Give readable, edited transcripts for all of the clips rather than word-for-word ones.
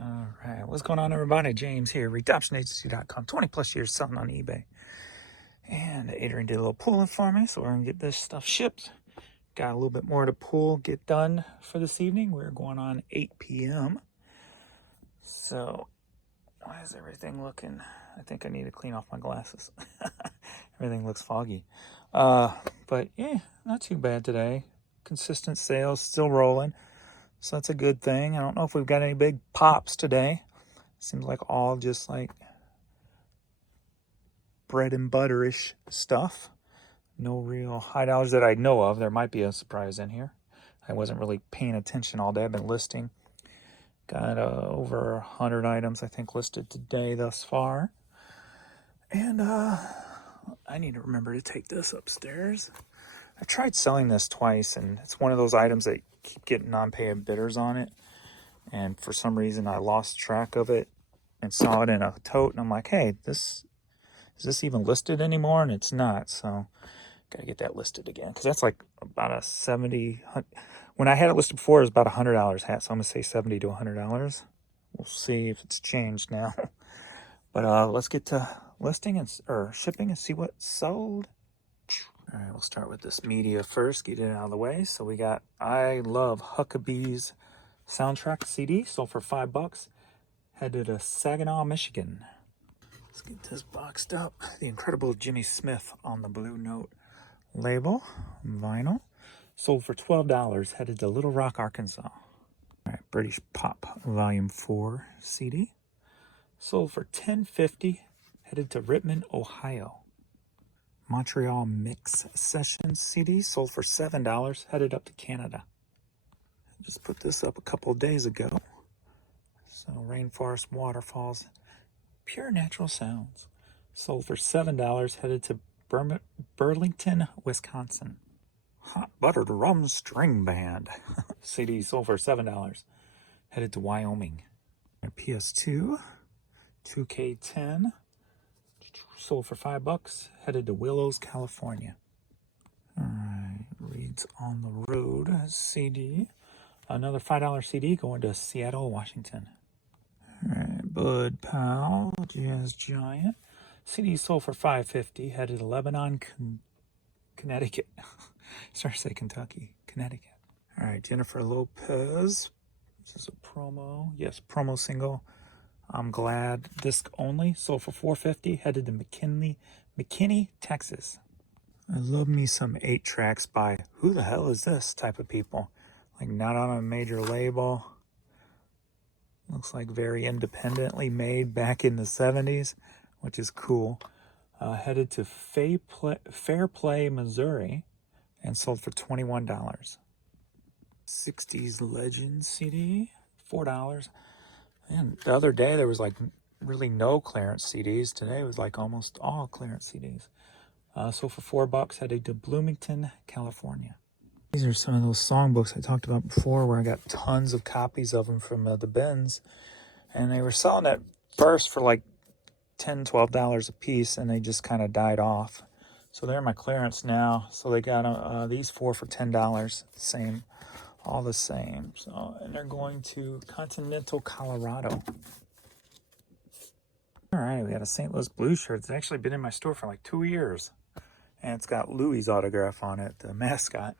All right, what's going on, everybody? James here, redoptionagency.com. 20 plus years selling on eBay. And Adrian did a little pulling for me, so we're gonna get this stuff shipped. Got a little bit more to pull, get done for this evening. We're going on 8 p.m. So, why is everything looking? I think I need to clean off my glasses. Everything looks foggy. But yeah, not too bad today. Consistent sales, still rolling. So that's a good thing. I don't know if we've got any big pops today. Seems like all just like bread and butterish stuff. No real high dollars that I know of. There might be a surprise in here. I wasn't really paying attention all day. I've been listing. Got over 100 items, I think, listed today thus far. And I need to remember to take this upstairs. I tried selling this twice, and it's one of those items that keep getting non-paying bidders on it. And for some reason, I lost track of it and saw it in a tote. And I'm like, hey, is this even listed anymore? And it's not. So got to get that listed again. Because that's like about a 70. When I had it listed before, it was about $100 hat. So I'm going to say $70 to $100. We'll see if it's changed now. But let's get to listing or shipping and see what's sold. All right, we'll start with this media first, get it out of the way. So we got I Love Huckabee's soundtrack CD, sold for $5. Headed to Saginaw, Michigan. Let's get this boxed up. The Incredible Jimmy Smith on the Blue Note label, vinyl. Sold for $12, headed to Little Rock, Arkansas. All right, British Pop Volume 4 CD. Sold for $10.50, headed to Rittman, Ohio. Montreal Mix Sessions CD, sold for $7, headed up to Canada. Just put this up a couple of days ago. So Rainforest Waterfalls, Pure Natural Sounds, sold for $7, headed to Burlington, Wisconsin. Hot Buttered Rum String Band CD, sold for $7, headed to Wyoming. PS2, 2K10, sold for $5, headed to Willows, California. All right, Reads on the Road CD. Another $5 CD going to Seattle, Washington. All right, Bud Powell, Jazz Giant. CD sold for $5.50, headed to Lebanon, Connecticut. Sorry to say Kentucky, Connecticut. All right, Jennifer Lopez. This is a promo. Yes, promo single. I'm Glad, disc only. Sold for $4.50, headed to McKinney, Texas. I love me some 8 tracks by who the hell is this type of people. Like not on a major label. Looks like very independently made back in the 70s, which is cool. Headed to Fairplay, Missouri, and sold for $21. 60s Legends CD, $4. And the other day there was like really no clearance CDs. Today it was like almost all clearance CDs. Sold for $4, headed to Bloomington, California. These are some of those songbooks I talked about before where I got tons of copies of them from the bins. And they were selling at first for like $10, $12 a piece, and they just kind of died off. So they're my clearance now. So they got these 4 for $10, same, all the same. So, and they're going to Continental, Colorado. All right, we got a St. Louis Blues shirt. It's actually been in my store for like 2 years. And it's got Louis' autograph on it, the mascot.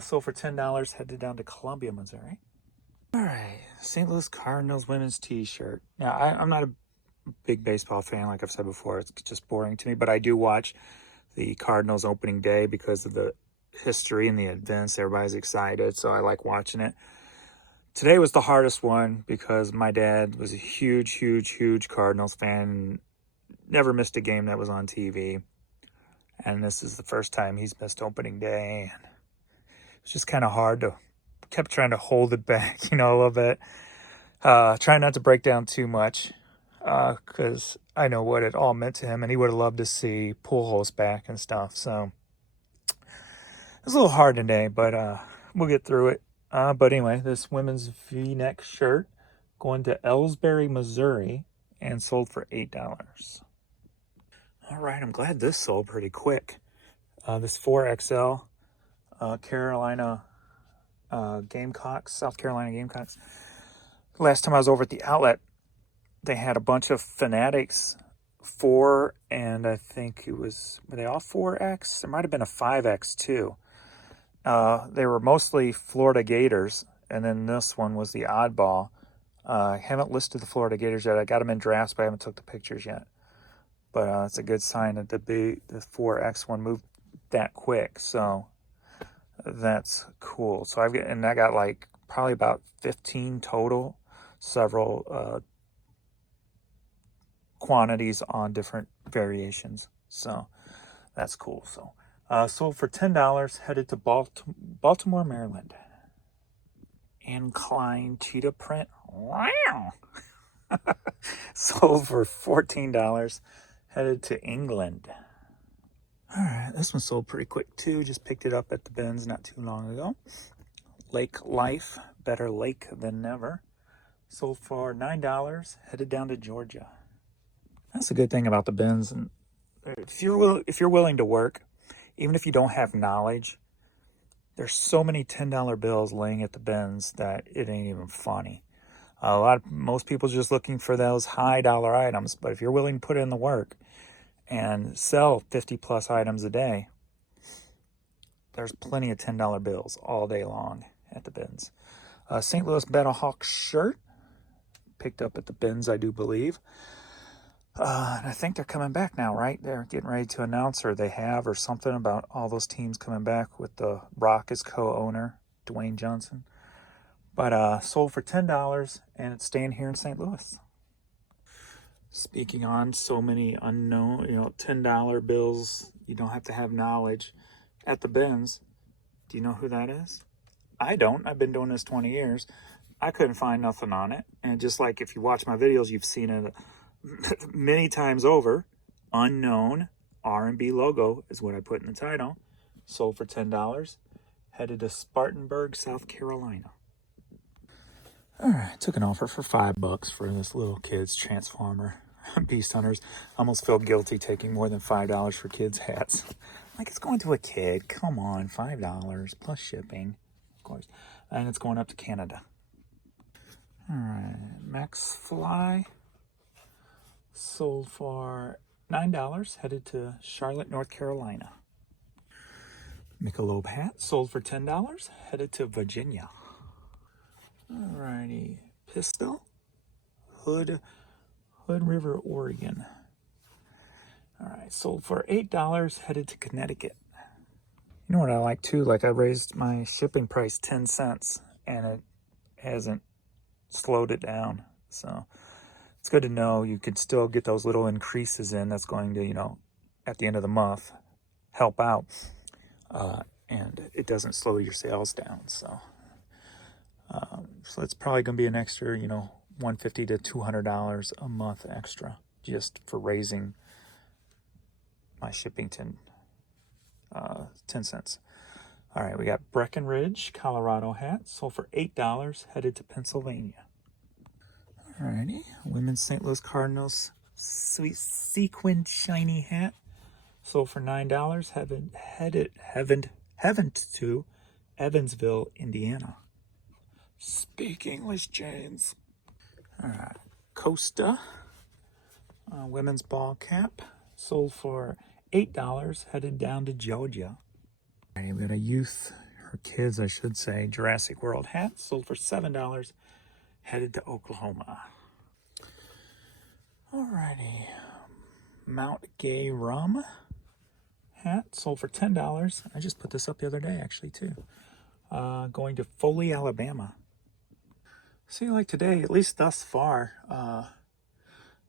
Sold for $10, headed down to Columbia, Missouri. All right, St. Louis Cardinals women's t-shirt. Now, I'm not a big baseball fan, like I've said before. It's just boring to me, but I do watch the Cardinals opening day because of the history and the events. Everybody's excited, so I like watching it. Today was the hardest one because my dad was a huge Cardinals fan. Never missed a game that was on TV. And this is the first time he's missed opening day. And it's just kind of hard to, kept trying to hold it back, a little bit. Trying not to break down too much because I know what it all meant to him. And he would have loved to see Pujols back and stuff. So it was a little hard today, but we'll get through it. But anyway, this women's V-neck shirt going to Ellsbury, Missouri, and sold for $8. All right, I'm glad this sold pretty quick. This 4XL Carolina Gamecocks, South Carolina Gamecocks. Last time I was over at the outlet, they had a bunch of Fanatics 4, and I think were they all 4X? There might have been a 5X too. They were mostly Florida Gators, and then this one was the oddball. I haven't listed the Florida Gators yet. I got them in drafts, but I haven't took the pictures yet. But it's a good sign that the 4X one moved that quick, so that's cool. So I got like probably about 15 total, several quantities on different variations. So that's cool. So sold for $10, headed to Baltimore, Maryland. Incline cheetah print. Wow. Sold for $14, headed to England. All right, this one sold pretty quick too. Just picked it up at the bins not too long ago. Lake Life, better lake than never. Sold for $9, headed down to Georgia. That's a good thing about the bins. And if you're willing to work, even if you don't have knowledge, there's so many $10 bills laying at the bins that it ain't even funny. Most people just looking for those high dollar items, but if you're willing to put in the work and sell 50 plus items a day, there's plenty of $10 bills all day long at the bins. St. Louis Battlehawk shirt, picked up at the bins, I do believe. And I think they're coming back now, right? They're getting ready to announce, or they have, or something about all those teams coming back with the Rock as co-owner, Dwayne Johnson. But sold for $10, and it's staying here in St. Louis. Speaking on so many unknown, $10 bills, you don't have to have knowledge. At the bins, do you know who that is? I don't. I've been doing this 20 years. I couldn't find nothing on it. And just like if you watch my videos, you've seen it many times over. Unknown R&B logo is what I put in the title. Sold for $10. Headed to Spartanburg, South Carolina. All right, took an offer for $5 for this little kid's Transformer Beast Hunters. I almost feel guilty taking more than $5 for kids' hats. Like, it's going to a kid. Come on, $5 plus shipping, of course. And it's going up to Canada. All right, Max Fly sold for $9, headed to Charlotte, North Carolina. Michelob hat sold for $10, headed to Virginia. Alrighty, Pistol, Hood River, Oregon. Alright, sold for $8, headed to Connecticut. You know what I like too? Like, I raised my shipping price 10 cents and it hasn't slowed it down. So it's good to know you could still get those little increases in. That's going to, at the end of the month, help out. And it doesn't slow your sales down. So it's probably going to be an extra, $150 to $200 a month extra just for raising my shipping 10 cents. All right, we got Breckenridge, Colorado hat, sold for $8, headed to Pennsylvania. All righty, women's St. Louis Cardinals sweet sequin shiny hat, sold for $9, headed to Evansville, Indiana. Speak English, James. All right, Costa, women's ball cap, sold for $8, headed down to Georgia. All right, we got a youth, or kids, I should say, Jurassic World hat, sold for $7, headed to Oklahoma. All righty, Mount Gay Rum hat, sold for $10. I just put this up the other day, actually, too. Going to Foley, Alabama. See, like today, at least thus far,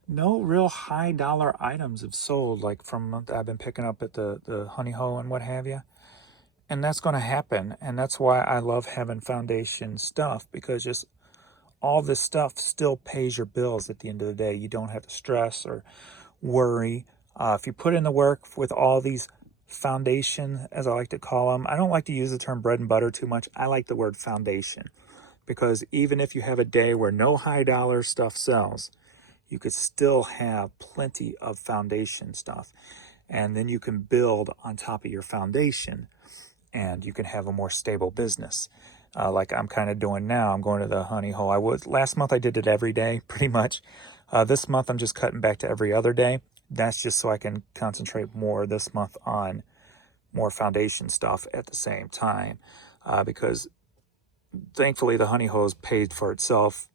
no real high dollar items have sold, like from I've been picking up at the Honey Ho and what have you. And that's going to happen. And that's why I love having foundation stuff, because just all this stuff still pays your bills at the end of the day. You don't have to stress or worry. If you put in the work with all these foundation, as I like to call them, I don't like to use the term bread and butter too much. I like the word foundation, because even if you have a day where no high dollar stuff sells, you could still have plenty of foundation stuff. And then you can build on top of your foundation, and you can have a more stable business. like I'm kind of doing now. I'm going to the honey hole. Last month I did it every day, pretty much. This month I'm just cutting back to every other day. That's just so I can concentrate more this month on more foundation stuff at the same time, because thankfully the honey hose paid for itself.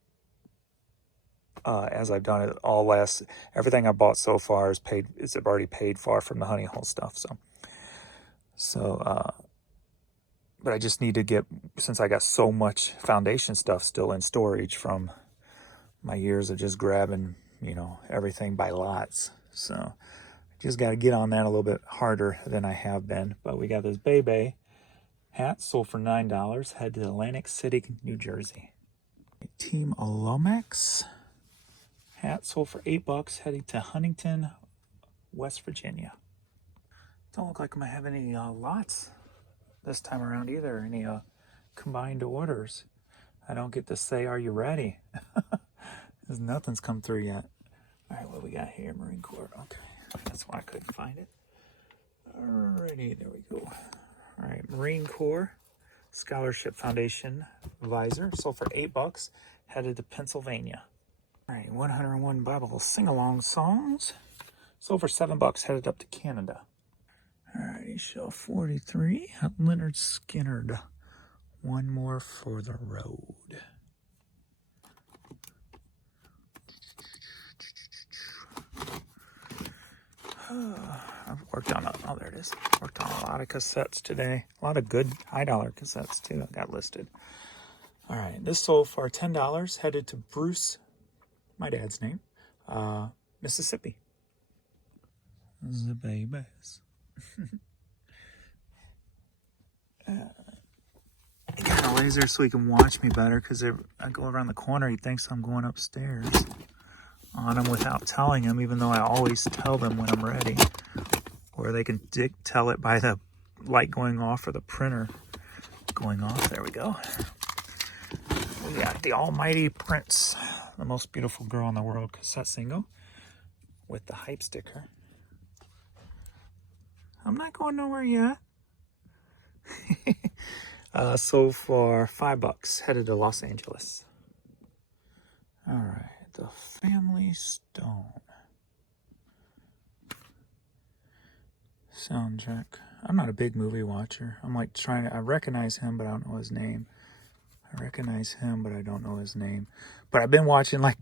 As I've done it everything I bought so far is already paid for from the honey hole stuff. But I just need to get, since I got so much foundation stuff still in storage from my years of just grabbing, everything by lots. So just got to get on that a little bit harder than I have been. But we got this Bebe hat sold for $9, head to Atlantic City, New Jersey. Team Alomex hat sold for $8, heading to Huntington, West Virginia. Don't look like I'm gonna have any lots this time around either, any combined orders. I don't get to say, are you ready? Because nothing's come through yet. All right, what we got here? Marine Corps. Okay, that's why I couldn't find it. Alrighty, there we go. All right, Marine Corps Scholarship Foundation visor sold for $8, headed to Pennsylvania. All right, 101 Bible sing-along songs sold for $7, headed up to Canada. All right, show 43, Leonard Skinner. One more for the road. I've worked on there it is. Worked on a lot of cassettes today. A lot of good high dollar cassettes too got listed. All right, this sold for $10, headed to Bruce, my dad's name, Mississippi. The babies. He kind of lays there so he can watch me better, because I go around the corner, he thinks I'm going upstairs on him without telling him, even though I always tell them when I'm ready. Or they can tell it by the light going off or the printer going off. There we go. We got the Almighty Prince, the most beautiful girl in the world cassette single with the hype sticker. I'm not going nowhere yet. So for $5, headed to Los Angeles. All right, the Family Stone soundtrack. I'm not a big movie watcher. I'm like I recognize him, but I don't know his name. I recognize him, but I don't know his name. But I've been watching like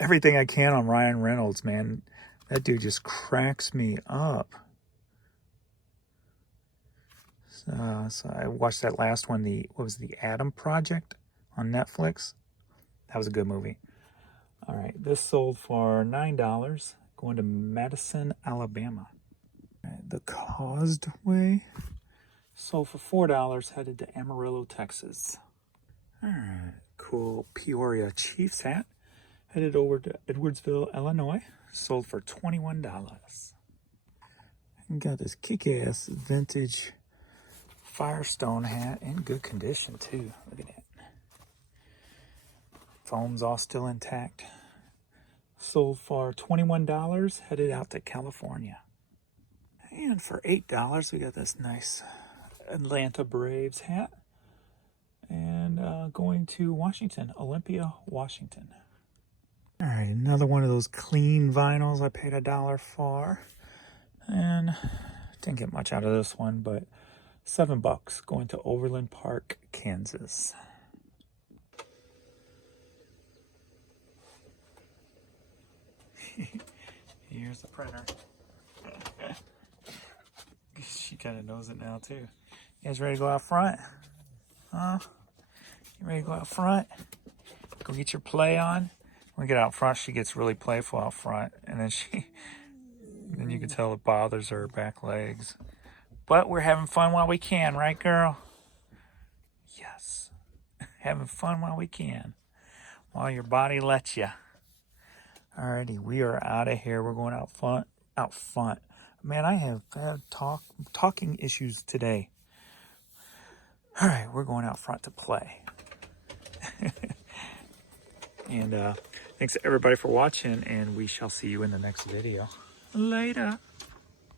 everything I can on Ryan Reynolds, man. That dude just cracks me up. So I watched that last one, what was the Adam Project on Netflix? That was a good movie. All right, this sold for $9, going to Madison, Alabama. All right, the Causeway sold for $4, headed to Amarillo, Texas. All right, cool Peoria Chiefs hat, headed over to Edwardsville, Illinois, sold for $21. And got this kick-ass vintage Firestone hat in good condition too. Look at that. Foam's all still intact. Sold for $21, headed out to California. And for $8, we got this nice Atlanta Braves hat. And going to Washington, Olympia, Washington. All right, another one of those clean vinyls I paid $1 for. And didn't get much out of this one, but $7, going to Overland Park, Kansas. Here's the printer. She kind of knows it now too. You guys ready to go out front? Huh? You ready to go out front? Go get your play on? When we get out front, she gets really playful out front, and then you can tell it bothers her back legs. But we're having fun while we can, right, girl? Yes. Having fun while we can. While your body lets you. Alrighty, we are out of here. We're going out front. Man, I have had talking issues today. Alright, we're going out front to play. And thanks to everybody for watching, and we shall see you in the next video. Later.